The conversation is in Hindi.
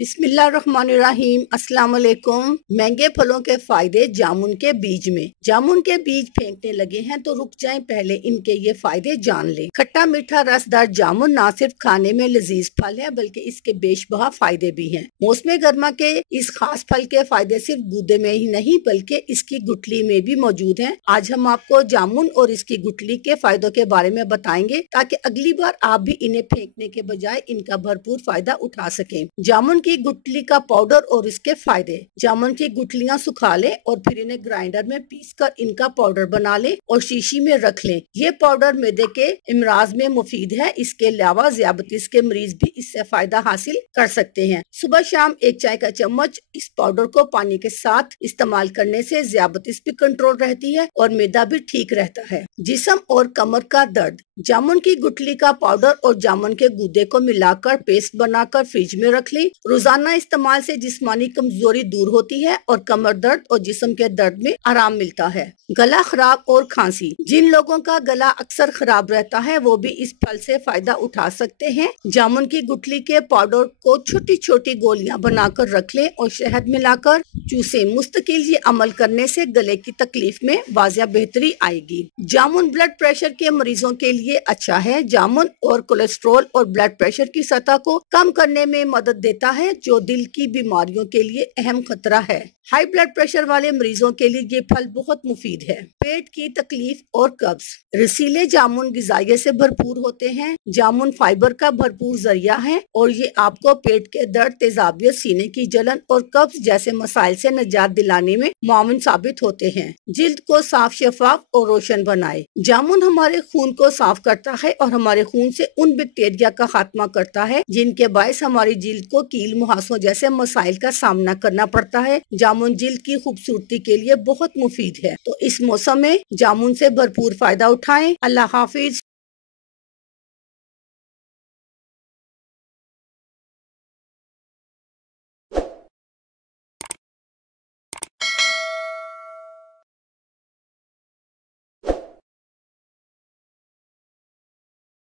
बिस्मिल्लाहिर्रहमानिर्रहीम। अस्सलाम वालेकुम। महंगे फलों के फायदे जामुन के बीज में। जामुन के बीज फेंकने लगे हैं तो रुक जाएं, पहले इनके ये फायदे जान लें। खट्टा मीठा रसदार जामुन ना सिर्फ खाने में लजीज फल है बल्कि इसके बेशबहा फायदे भी हैं। मौसम गर्मा के इस खास फल के फायदे सिर्फ गूदे में ही नहीं बल्कि इसकी गुठली में भी मौजूद हैं। आज हम आपको जामुन और इसकी गुठली के फायदों के बारे में बताएंगे ताकि अगली बार आप भी इन्हें फेंकने के बजाय इनका भरपूर फायदा उठा सकें। जामुन की गुठली का पाउडर और इसके फायदे। जामुन की गुठलियां सुखा लें और फिर इन्हें ग्राइंडर में पीसकर इनका पाउडर बना लें और शीशी में रख लें। ये पाउडर मैदे के इमराज में मुफीद है। इसके अलावा ज़ियाबतीस के मरीज भी इससे फायदा हासिल कर सकते हैं। सुबह शाम 1 चाय का चम्मच इस पाउडर को पानी के साथ इस्तेमाल करने से ज़ियाबतीस भी कंट्रोल रहती है और मैदा भी ठीक रहता है। जिस्म और कमर का दर्द। जामुन की गुठली का पाउडर और जामुन के गूदे को मिलाकर पेस्ट बनाकर फ्रिज में रख लें। रोजाना इस्तेमाल से जिस्मानी कमजोरी दूर होती है और कमर दर्द और जिस्म के दर्द में आराम मिलता है। गला खराब और खांसी। जिन लोगों का गला अक्सर खराब रहता है वो भी इस फल से फायदा उठा सकते हैं। जामुन की गुठली के पाउडर को छोटी छोटी गोलियां बनाकर रख लें और शहद मिलाकर चूसे। मुस्तकिल ये अमल करने से गले की तकलीफ में वाजिया बेहतरी आएगी। जामुन ब्लड प्रेशर के मरीजों के लिए अच्छा है। जामुन और कोलेस्ट्रॉल और ब्लड प्रेशर की सतह को कम करने में मदद देता है जो दिल की बीमारियों के लिए अहम खतरा है। हाई ब्लड प्रेशर वाले मरीजों के लिए ये फल बहुत मुफीद है। पेट की तकलीफ और कब्ज। रसीले जामुन ग़िज़ाइयत से भरपूर होते हैं। जामुन फाइबर का भरपूर जरिया है और ये आपको पेट के दर्द, तेजाबियत, सीने की जलन और कब्ज जैसे मसाइल से निजात दिलाने में मुआविन साबित होते हैं। जिल्द को साफ, शफाफ और रोशन बनाए। जामुन हमारे खून को साफ करता है और हमारे खून से उन बैक्टीरिया का खात्मा करता है जिनके बायस हमारी जिल्द को कील, मुहासों जैसे मसाइल का सामना करना पड़ता है। जामुन जिल्द की खूबसूरती के लिए बहुत मुफीद है, तो इस मौसम में जामुन से भरपूर फायदा उठाएं। अल्लाह हाफिज।